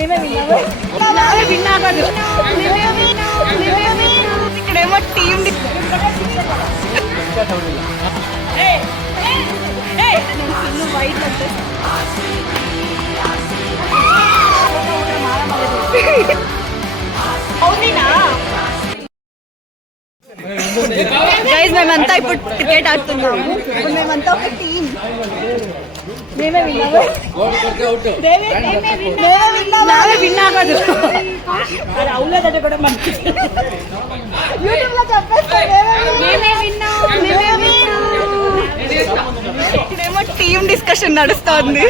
ನಾವೇ ವಿನ್ ಆಗೋದು. ಇಕಡೆಮೋ ಟೀಮ್ ವೈಟ್ ಅಂತ అవునా గైస్ మేమంతా ఇప్పుడు క్రికెట్ ఆడుతున్నాము. మేమంతా ఒక టీం. మేమే విన్నాము. నావే విన్ ఆಗೋదు. అది అవులేదంటే కూడా మనకి యూట్యూబ్ లో చెప్పేస్తాం. మేమే విన్నాము. ఇక్కడేమో టీం డిస్కషన్ నడుస్తోంది.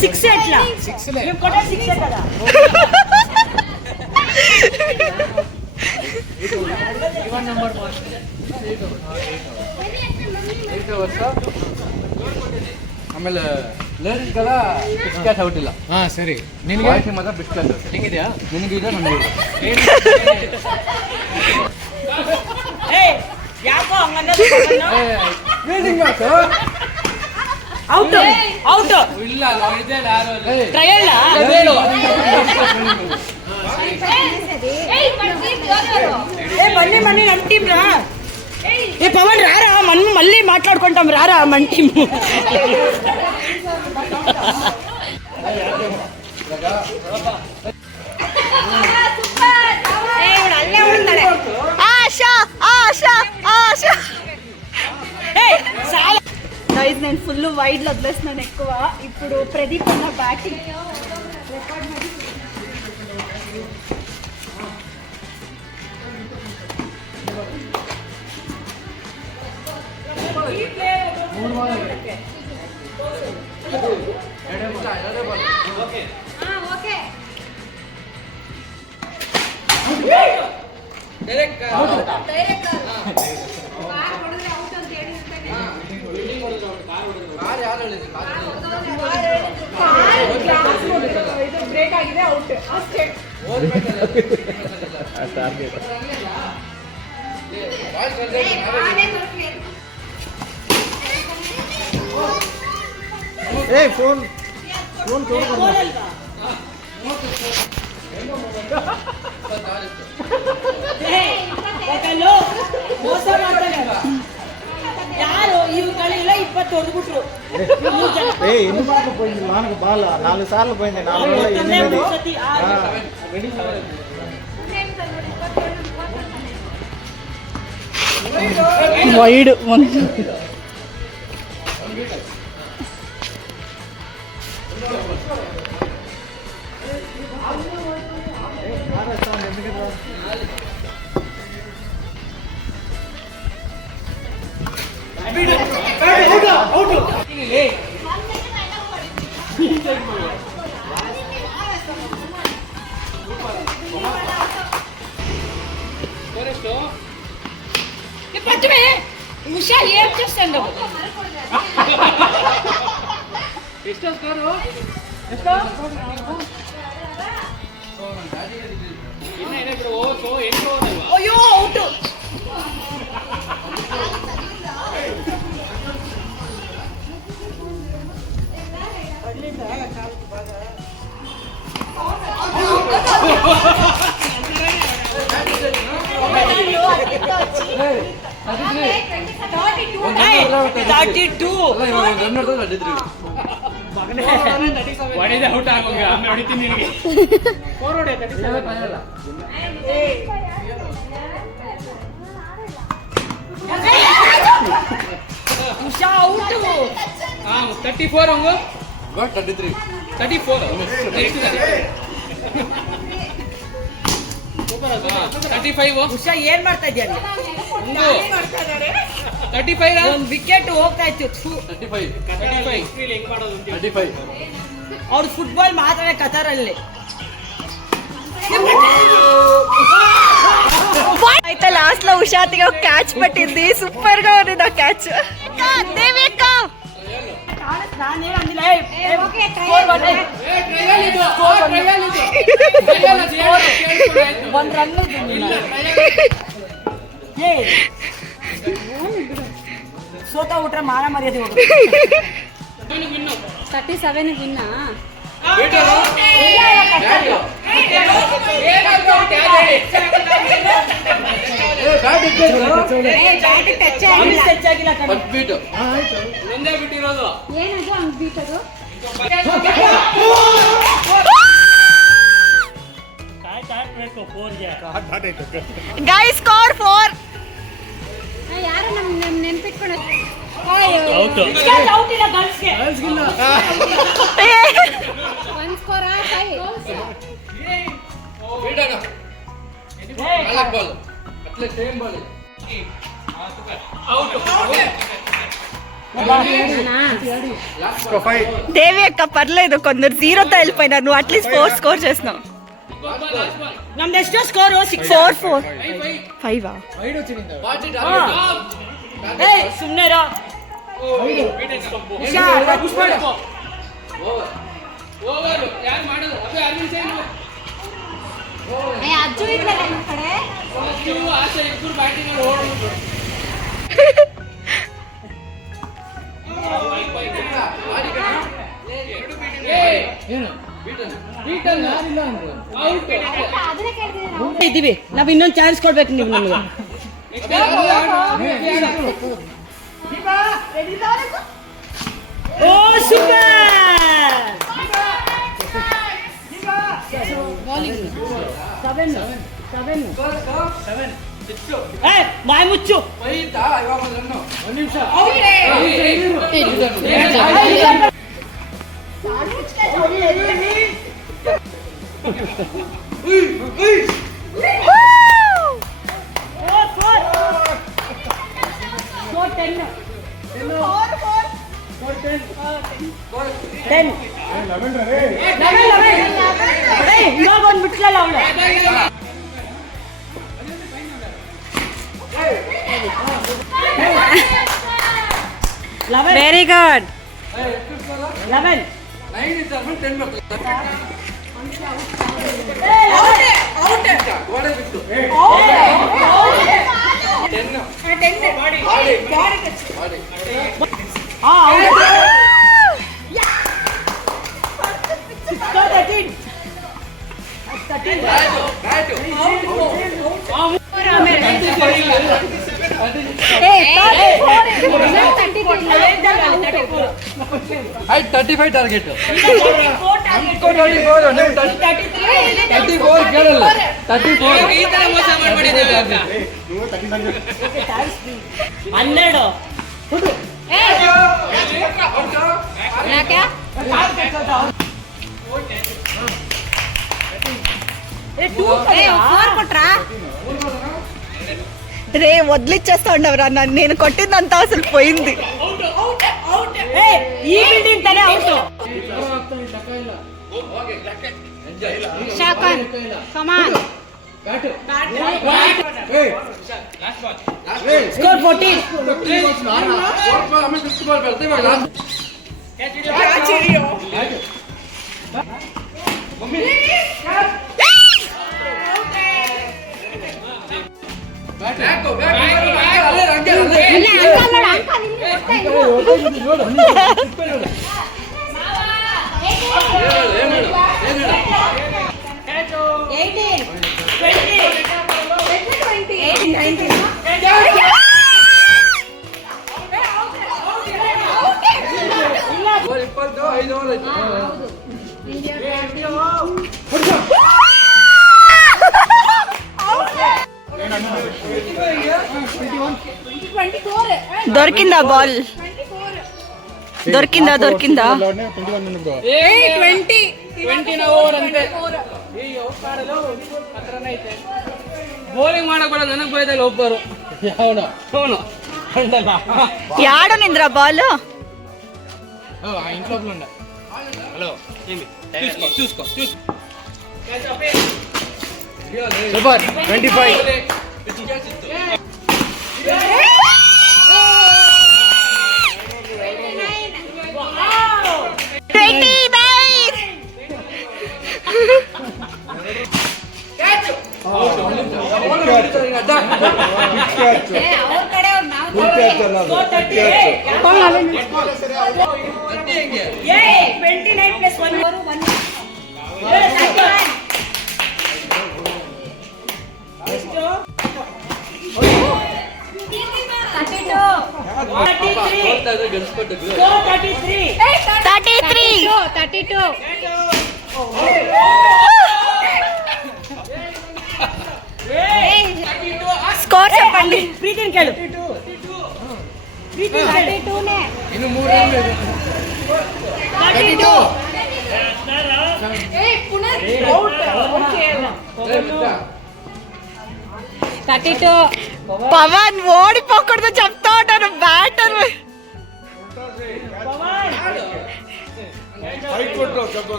సిక్స్ ఎట్లా కదా ಆಮೇಲೆ ಲೇಡೀಸ್ ಗೆಲ್ಲ ಬಿಸ್ಕೆಟ್ ಔಟ್ ಇಲ್ಲ. ಸರಿ ನಿನಗೆ ಮಾತ್ರ ಬಿಸ್ಕೆಟ್ ನಿಂಗಿದೆಯಾ? ನಿನಗಿದೆ ನನಗೆ ಯಾಕೋ ಔಟ್ ಔಟ್ ಇಲ್ಲ ಟ್ರಯಲ್ బన్నీ మన టీం రా. ఏ పవన్ రారా, మనం మళ్ళీ మాట్లాడుకుంటాం. రారా మన టీం. గైస్ నేను ఫుల్ వైడ్లో వదిలేస్తున్నాను ఎక్కువ. ఇప్పుడు ప్రదీప్ అన్న బ్యాటింగ్ ಬ್ರೇಕ್ ಆಗಿದೆ, ಔಟ್ ಅಷ್ಟೇ. ಫೋನ್ ಮೋಸ ಮಾಡ್ತಾರೆ ಯಾರು ಇವುಗಳೆಲ್ಲ 20 ಹೊಡೆದ್ಬಿಟ್ರು. ఎన్ని మార్లు పోయింది మనకు బాల్ 4 సార్లు పోయింది. 4 వైడ్ ఉషా ఏం చేస్తాను. అయ్యో అవుట్. ಉಷಾ ಔಟ್. 34 ಹಂಗ 33 34 35. ಉಷಾ ಏನ್ ಮಾಡ್ತಾ ಇದ್ಯಾ? 35 ಒಂದು ವಿಕೆಟ್ ಹೋಗ್ತಾ ಇತ್ತು. 35 ಅವ್ರು ಫುಟ್ಬಾಲ್ ಮಾತ್ರ ಕತಾರಲ್ಲಿ ಆಯ್ತಾ. ಲಾಸ್ಟ್ లో ఉషాతిగా ఒక క్యాచ్ పట్టింది. సూపర్ గా ఉంది ఆ క్యాచ్. నానేం అందిలే. ಒಂದು ರನ್ ಸೋತ ಊಟ ಮಾರ ಮರ್ಯಾದೆ ಹೋಗ 37 ವಿನ್ನ ಏನದು ಹಂಗ್ ಬೀಟದು ಗೈಸ್ ಸ್ಕೋರ್ 4 ಯಾರು ನಮ್ ನೆನ್ಪಿಟ್ಕೊಂಡು ಒಂದ್ ಸ್ಕೋರ್ దేవి అక్క పర్లేదు కొందరు జీరోతో వెళ్ళిపోయినారు నువ్వు అట్లీస్ట్ 4 స్కోర్ చేసినావు నమ్ದು ಎಷ್ಟು స్కోర్ 5 ಸುಮ್ಮನೆ ರಾ ಅಜ್ಜು ಇಲ್ಲ ನಮ್ಮ ಕಡೆ ಇದ್ದೀವಿ ನಾವು ಇನ್ನೊಂದು ಚಾನ್ಸ್ ಕೊಡ್ಬೇಕು ನೀವು ನಮಗೆ ಓ ಸೂಪರ್ ಬಾಯ್ ಮುಚ್ಚು ಇವಾಗ ಒಂದು ಬಿಟ್ಲಲ್ಲ ಅವಳು ವೆರಿ ಗುಡ್ 11 Height 35 target. 34 ಕೇಳಲ್ಲ 12 రే వదిలిచ్చేస్తా ఉండవరా నేను కొట్టిందంత అసలు పోయింది ఈ బిల్డింగ్ తనే అవుట్ ಶಾಕನ್ ಕಮಾನ್ ಸ್ಕೋರ್ 14 దొరికిందా బాల్ దొరికిందా 20 ಓವರ್ ಅಂತೆ ಬೌಲಿಂಗ್ ಮಾಡಕ್ ಬರೋದು ನನಗೆ ಬೈದಲ್ಲಿ ಒಬ್ಬರು ಅವನು ಯಾಡು ನಿಂದ್ರ ಬಾಲ್ ఇంట్లో ఉండ హలో చూసుకో సూపర్ 25 29 ಅವ್ರ ಕಡೆ ಅವ್ರು ನಾವು ಏ 29 ಪ್ಲಸ್ 1 ಅವರು ಒಂದು ಎಷ್ಟು 32 స్కోర్ చెప్పండి ప్రీతిని కేಳು ప్రీతి 32 నే ಇನ್ನು 3 ರನ್ ಇದೆ 32 32 పవన్ ఓడిపోకూడదు చెప్తా ఉంటాను బ్యాటర్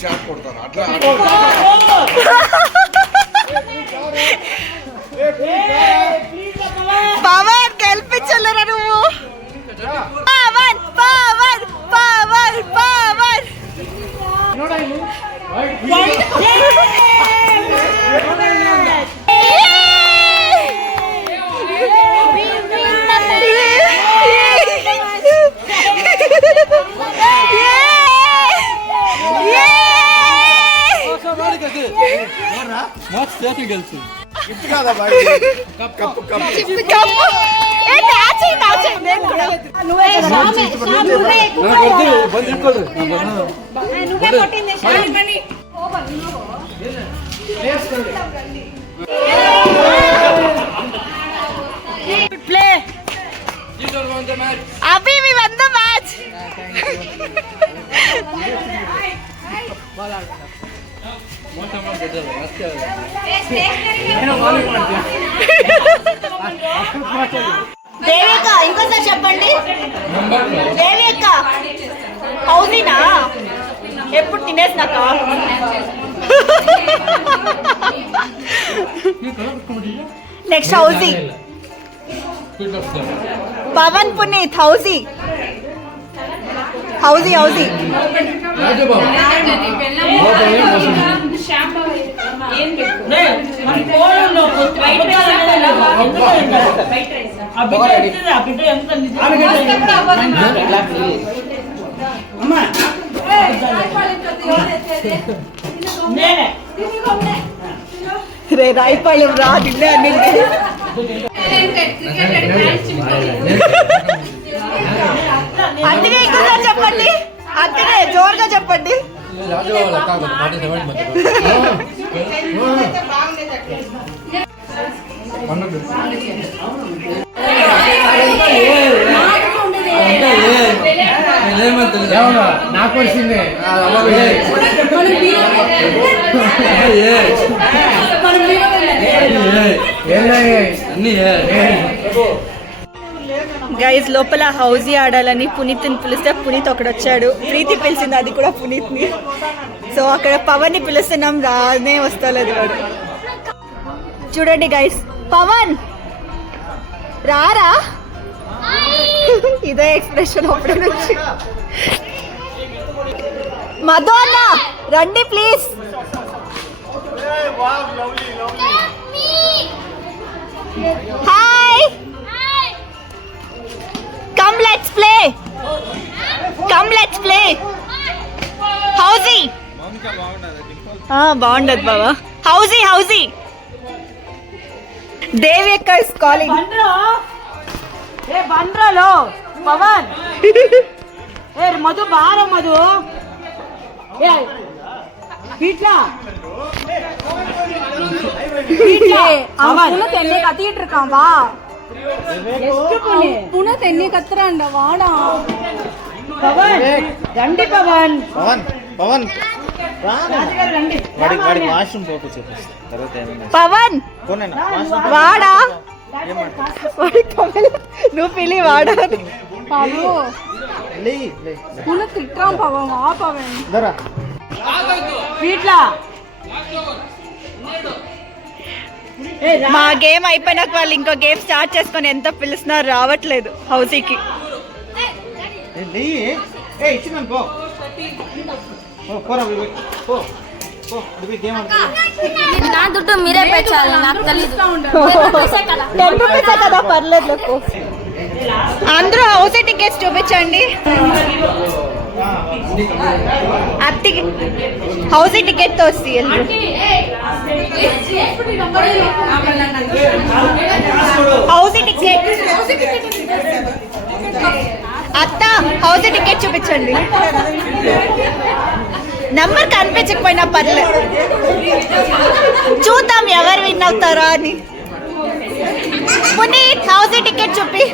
షాట్ కొడతారు అట్లా పవన్ గెలిపించలేరా నువ్వు పవన్ పవన్ పవన్ పవన్ మ్యాచ్ చేతి గెలిచి గిఫ్ట్ కాదా బాయ్ కప్పు ಬಂದು ಇಟ್ಕೊಳ್ಳಿ నువ్వే కొట్టింది Shalimani play Abhi we won the match Devika ఇంకోసారి చెప్పండి దేవిక హౌజీనా ఎప్పుడు తినేసినాక next housie Pavan Puneeth housie housie housie రే రాయిపాళెం రా నిన్నే అన్నింటి అందుకే ఇంకోసారి చెప్పండి అందుకే జోరుగా చెప్పండి నాకు వచ్చింది గైజ్ లోపల హౌజీ ఆడాలని పునీత్ని పిలిస్తే పునీత్ ఒకడు వచ్చాడు ప్రీతి పిలిచింది అది కూడా పునీత్ని సో అక్కడ పవన్ ని పిలుస్తున్నాం రానే వస్తలేదు వాడు చూడండి గైస్ పవన్ రారా ఇదే ఎక్స్ప్రెషన్ అప్పుడే నుంచి మధు అన్న రండి please hi come let's play housie బాగుండదు బాబా హౌజీ దేవిక ఇస్ కాలింగ్ బండ్రాలో పవన్ ఏ మధు బారా మధు வீட்லா அவன் தென்னை கத்திட்டு இருக்கான் வா புன தென்னை கத்துறான்டா வாடா పవన్ రండి పవన్ పవన్ వాడికి వాష్రూమ్ పోకు చూపిస్తా తర్వాత పవన్ వాడా నువ్వు పిలి వాడా తిట్టాం పవన్ ఆ పవన్ వీట్లా మా గేమ్ అయిపోయినాక వాళ్ళు ఇంకో గేమ్ స్టార్ట్ చేసుకొని ఎంత పిలుస్తున్నారు రావట్లేదు హౌసీకి ಏ ಇಚ್ಚಿನ ಪೋ పోరా పో అడిగి గేమ్ నా దుడ్డు మీరే పెంచాలి నాకు తెలీదు 10 రూపీసే కదా పర్లేదు నాకు. అందరూ హౌస్ టికెట్స్ చూపించండి. హౌస్ టికెట్ తో వస్తాయి హౌస్ టికెట్. అత్త హౌస్ టికెట్ చూపించండి. నంబర్ కనిపించకపోయినా పర్లేదు, చూద్దాం ఎవరు విన్ అవుతారా అని. పునీత్ హౌస్ టికెట్ చూపి.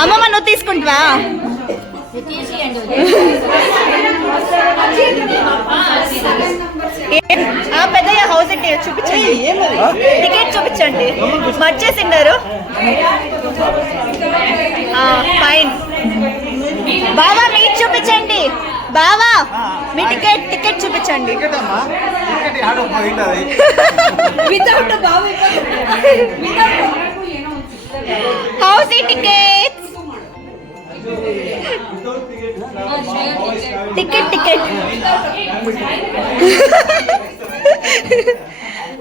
అమ్మమ్మ నువ్వు తీసుకుంటావా? పెద్దయ్య హౌస్ టికెట్ చూపించండి. టికెట్ చూపించండి. మర్చేసిండారు. ఫైన్. బావా మీరు చూపించండి. బావా మీ టికెట్ చూపించండి. హౌస్ టికెట్ టికెట్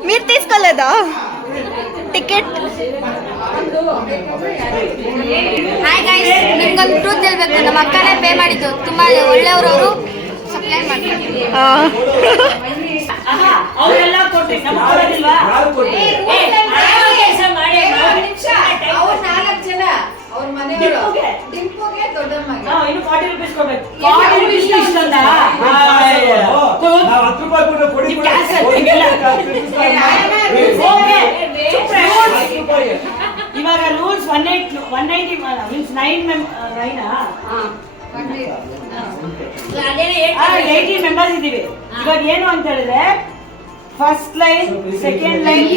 మీరు తీసుకోలేదా ಟಿಕೆಟ್? ಹಾಯ್ ಗೈಸ್, ನಿಮ್ಗೊಂದು ಟ್ರೂತ್ ಹೇಳ್ಬೇಕು. ನಮ್ಮ ಅಕ್ಕನೇ ಪೇ ಮಾಡಿದ್ದು. ತುಂಬಾ ಒಳ್ಳೆಯವರು ಅವರು. ಸಪ್ಲೈ ಮಾಡ್ತಾರೆ. ಅವರೆಲ್ಲ ಕೊಟ್ರಿ ನಮ್ಮ ಕೊಡೋದಿಲ್ವಾ? ಅವ್ರು 4 ಜನ ಅವ್ರ ಮನೆಯವರು ಡಿಂಪುಗೆ ದೊಡ್ಡಮ್ಮಗೆ ಇನ್ನು 40 ರೂಪಾಯಿ ಕೊಡ್ಬೇಕು. 40 ರೂಪಾಯಿ ಇಷ್ಟೊಂದಾ? ನಾವು 10 ರೂಪಾಯಿ ಕೊಟ್ಟು ಕೊಡಿ. ಇವಾಗ ರೂಲ್ಸ್ 190 ಮೀನ್ಸ್ 9 18 ಮೆಂಬರ್ಸ್ ಇದ್ದೀವಿ. ಇವಾಗ ಏನು ಅಂತ ಹೇಳಿದ್ರೆ first line, second line,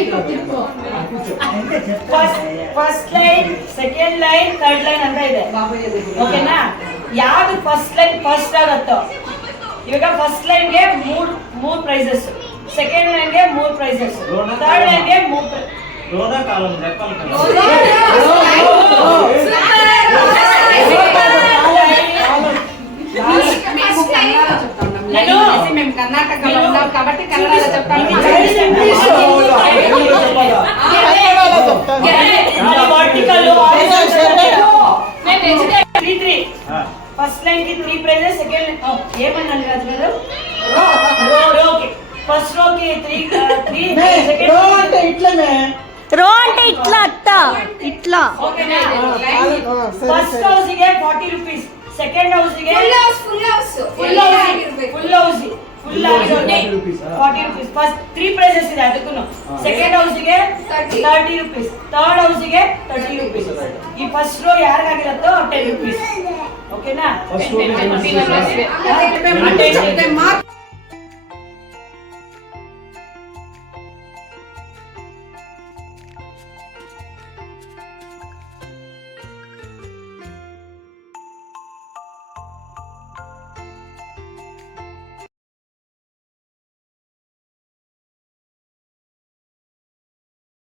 first line, second line, third line ಅಂತ ಇದೆ. ಓಕೆನಾ? ಯಾವ್ದು ಫಸ್ಟ್ ಲೈನ್ ಫಸ್ಟ್ ಆಗುತ್ತೋ, ಇವಾಗ ಫಸ್ಟ್ ಲೈನ್ಗೆ ಮೂರ್ ಪ್ರೈಸಸ್, ಸೆಕೆಂಡ್ ಲೈನ್ಗೆ 3 ಪ್ರೈಸಸ್, ಥರ್ಡ್ ಲೈನ್ಗೆ 3 రోదా కాలం రెప్పల్ మేము కర్ణాటకలో ఉన్నాం కాబట్టి కన్నడలో చెప్తాను. ఫస్ట్ లైన్ కి 3 ప్రైజెస్, సెకండ్ ఏమన్నాను కాదు కదా, ఫస్ట్ రో కి 3, సెకండ్ రో అంటే ఇట్లా అత్త ఇట్లా. ఫస్ట్ హౌస్ ಗೆ 40 ರೂಪೀಸ್, ಸೆಕೆಂಡ್ ಹೌಸ್ ಗೆ full house 40 rupees. First 3 prizes ಇದೆ ಅದಕ್ಕೂ. ಸೆಕೆಂಡ್ ಹೌಸ್ ಗೆ 30 ರೂಪೀಸ್, ಥರ್ಡ್ ಹೌಸ್ ಗೆ 30 ರೂಪೀಸ್. ಈ ಫಸ್ಟ್ ರೋ ಯಾರಿಗಾಗಿರುತ್ತೋ 10 ರೂಪೀಸ್. ಓಕೆನಾ?